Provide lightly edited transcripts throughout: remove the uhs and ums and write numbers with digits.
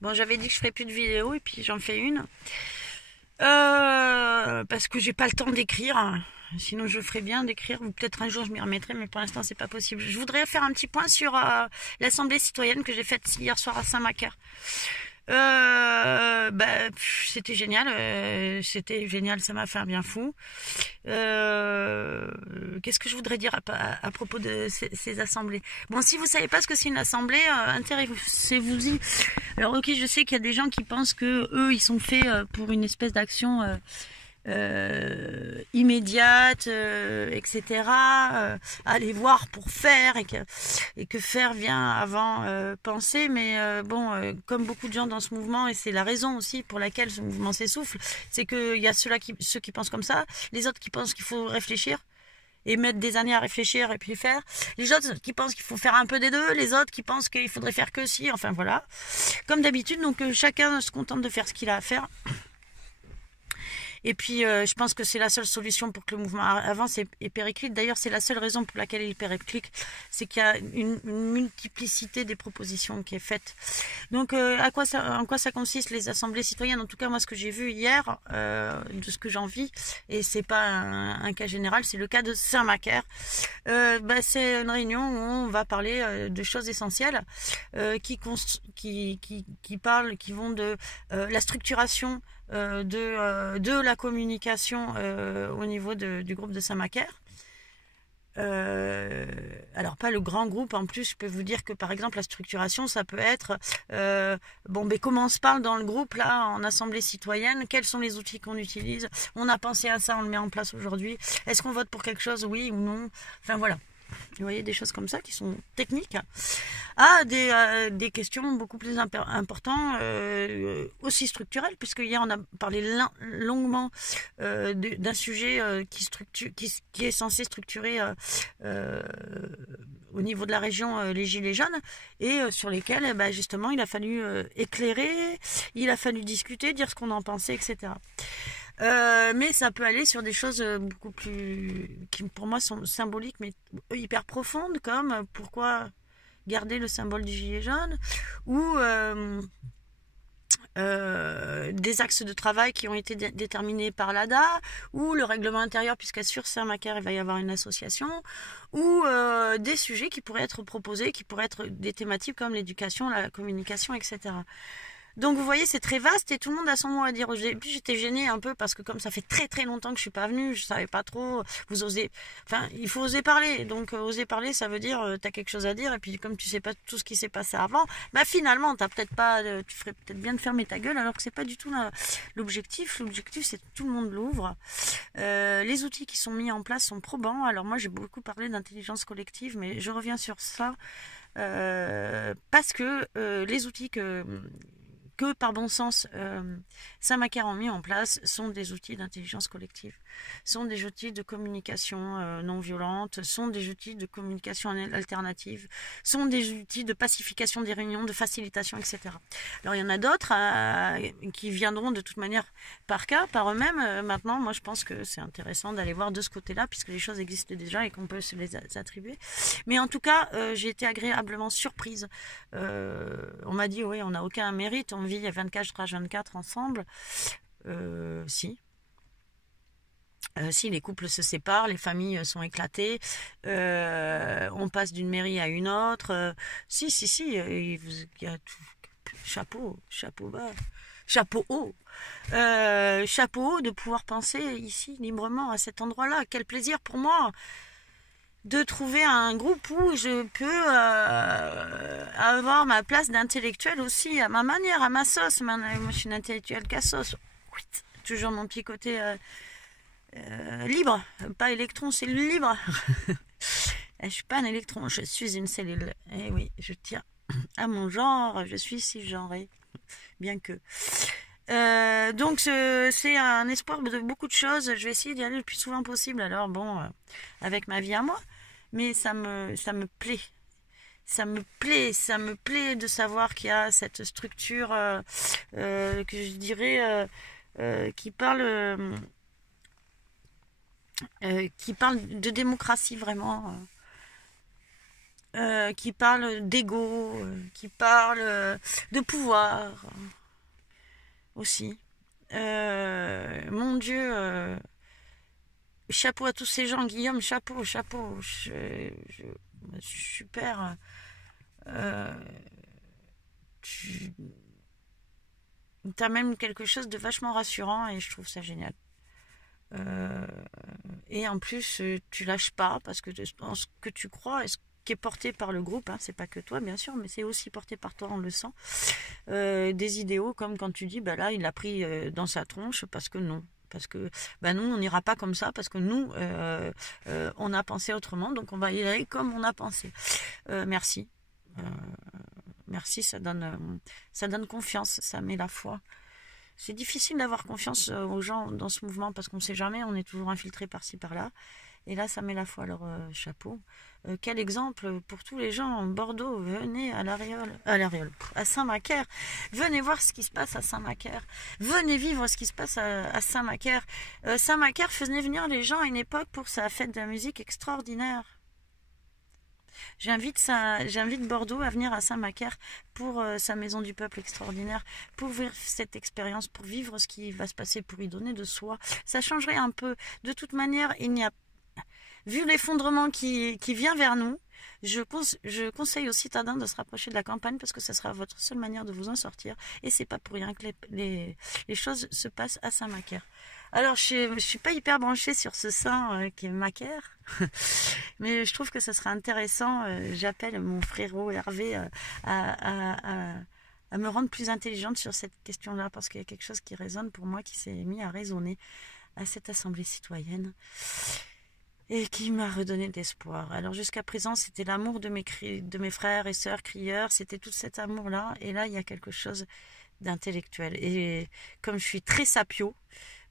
Bon, j'avais dit que je ferais plus de vidéos et puis j'en fais une. Parce que j'ai pas le temps d'écrire. Sinon, je ferais bien d'écrire, ou peut-être un jour je m'y remettrai, mais pour l'instant, c'est pas possible. Je voudrais faire un petit point sur l'Assemblée citoyenne que j'ai faite hier soir à Saint-Macaire. C'était génial, ça m'a fait un bien fou. Qu'est-ce que je voudrais dire à propos de ces assemblées? Bon, si vous savez pas ce que c'est une assemblée, intéressez-vous-y. Alors ok, je sais qu'il y a des gens qui pensent que eux, ils sont faits pour une espèce d'action immédiate, etc. Aller voir pour faire et que faire vient avant penser. Mais comme beaucoup de gens dans ce mouvement, et c'est la raison aussi pour laquelle ce mouvement s'essouffle, c'est qu'il y a ceux qui pensent comme ça, les autres qui pensent qu'il faut réfléchir et mettre des années à réfléchir et puis faire. Les autres qui pensent qu'il faut faire un peu des deux, les autres qui pensent qu'il faudrait faire que si, enfin voilà. Comme d'habitude, donc chacun se contente de faire ce qu'il a à faire. Et puis, je pense que c'est la seule solution pour que le mouvement avance et périclite. D'ailleurs, c'est la seule raison pour laquelle il périclite, c'est qu'il y a une multiplicité des propositions qui est faite. Donc, en quoi ça consiste les assemblées citoyennes? En tout cas, moi, ce que j'ai vu hier, de ce que j'en vis, et c'est pas un cas général, c'est le cas de Saint-Macaire. C'est une réunion où on va parler de choses essentielles qui vont de la structuration de la communication au niveau du groupe de Saint-Macaire. Alors pas le grand groupe, en plus je peux vous dire que par exemple la structuration ça peut être comment on se parle dans le groupe là en assemblée citoyenne, quels sont les outils qu'on utilise, on a pensé à ça, on le met en place aujourd'hui, est-ce qu'on vote pour quelque chose, oui ou non, enfin voilà. Vous voyez, des choses comme ça qui sont techniques à des questions beaucoup plus importantes, aussi structurelles, puisque hier on a parlé longuement d'un sujet qui est censé structurer au niveau de la région les Gilets jaunes, et sur lesquels justement il a fallu éclairer, il a fallu discuter, dire ce qu'on en pensait, etc. Mais ça peut aller sur des choses beaucoup plus qui pour moi sont symboliques mais hyper profondes, comme pourquoi garder le symbole du gilet jaune, ou des axes de travail qui ont été déterminés par l'ADA, ou le règlement intérieur, puisqu'à sur Saint-Macaire il va y avoir une association, ou des sujets qui pourraient être proposés, qui pourraient être des thématiques comme l'éducation, la communication, etc. Donc vous voyez, c'est très vaste et tout le monde a son mot à dire. Au début, j'étais gênée un peu parce que comme ça fait très très longtemps que je suis pas venue, je savais pas trop. Il faut oser parler. Donc oser parler, ça veut dire t'as quelque chose à dire, et puis comme tu sais pas tout ce qui s'est passé avant, finalement t'as peut-être pas, tu ferais peut-être bien de fermer ta gueule, alors que c'est pas du tout l'objectif. L'objectif, c'est que tout le monde l'ouvre. Les outils qui sont mis en place sont probants. Alors moi, j'ai beaucoup parlé d'intelligence collective, mais je reviens sur ça parce que les outils que par bon sens Saint-Macaire ont mis en place sont des outils d'intelligence collective, sont des outils de communication non violente, sont des outils de communication alternative, sont des outils de pacification des réunions, de facilitation, etc. Alors il y en a d'autres qui viendront de toute manière par cas, par eux-mêmes. Maintenant, moi je pense que c'est intéressant d'aller voir de ce côté-là, puisque les choses existent déjà et qu'on peut se les attribuer. Mais en tout cas, j'ai été agréablement surprise. On m'a dit, oui, on n'a aucun mérite, on vit 24h24 ensemble. Si. Si les couples se séparent, les familles sont éclatées, on passe d'une mairie à une autre. Si, il y a tout. Chapeau bas, chapeau haut. Chapeau haut de pouvoir penser ici librement à cet endroit-là. Quel plaisir pour moi de trouver un groupe où je peux avoir ma place d'intellectuel aussi, à ma manière, à ma sauce. Moi, je suis une intellectuelle qu'à sauce. Toujours mon petit côté libre, pas électron, cellule libre. Je suis pas un électron, je suis une cellule. Et oui, je tiens à mon genre, je suis cisgenrée, bien que. Donc c'est un espoir de beaucoup de choses. Je vais essayer d'y aller le plus souvent possible. Alors bon, avec ma vie à moi, mais ça me plaît. Ça me plaît de savoir qu'il y a cette structure que je dirais qui parle de démocratie vraiment. qui parle d'ego, qui parle de pouvoir aussi. Mon Dieu, chapeau à tous ces gens, Guillaume, chapeau, chapeau. Super. Tu as même quelque chose de vachement rassurant et je trouve ça génial. Et en plus, tu lâches pas parce que dans ce que tu crois et ce qui est porté par le groupe, hein, c'est pas que toi bien sûr, mais c'est aussi porté par toi, on le sent. Des idéaux comme quand tu dis, bah là, il l'a pris dans sa tronche parce que non. Parce que nous, on n'ira pas comme ça, parce que nous, on a pensé autrement, donc on va y aller comme on a pensé. Merci. Merci, ça donne confiance, ça met la foi. C'est difficile d'avoir confiance aux gens dans ce mouvement parce qu'on ne sait jamais, on est toujours infiltré par-ci par-là. Et là, ça met la foi, alors chapeau. Quel exemple pour tous les gens en Bordeaux, venez à à Saint-Macaire. Venez voir ce qui se passe à Saint-Macaire. Venez vivre ce qui se passe à Saint-Macaire. Saint-Macaire faisait venir les gens à une époque pour sa fête de la musique extraordinaire. J'invite Bordeaux à venir à Saint-Macaire pour sa maison du peuple extraordinaire, pour vivre cette expérience, pour vivre ce qui va se passer, pour y donner de soi. Ça changerait un peu. De toute manière, vu l'effondrement qui vient vers nous, je conseille aux citadins de se rapprocher de la campagne parce que ça sera votre seule manière de vous en sortir. Et c'est pas pour rien que les choses se passent à Saint-Macaire. Alors, je suis pas hyper branchée sur ce saint qui est Macaire, mais je trouve que ça serait intéressant. J'appelle mon frérot Hervé à me rendre plus intelligente sur cette question-là, parce qu'il y a quelque chose qui résonne pour moi, qui s'est mis à résonner à cette assemblée citoyenne et qui m'a redonné de l'espoir. Alors jusqu'à présent, c'était l'amour de mes frères et sœurs crieurs, c'était tout cet amour-là, et là, il y a quelque chose d'intellectuel. Et comme je suis très sapio,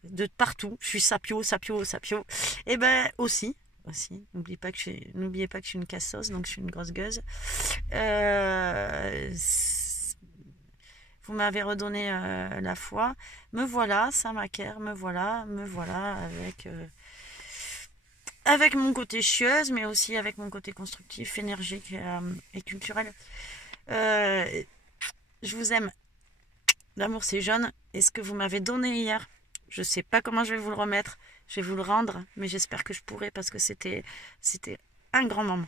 de partout, je suis sapio, et ben aussi, n'oubliez pas que je suis une cassos, donc je suis une grosse gueuse. Vous m'avez redonné la foi. Me voilà, Saint-Macaire, me voilà avec mon côté chieuse, mais aussi avec mon côté constructif, énergique et culturel. Je vous aime. L'amour c'est jaune. Et ce que vous m'avez donné hier, je ne sais pas comment je vais vous le remettre. Je vais vous le rendre, mais j'espère que je pourrai parce que c'était un grand moment.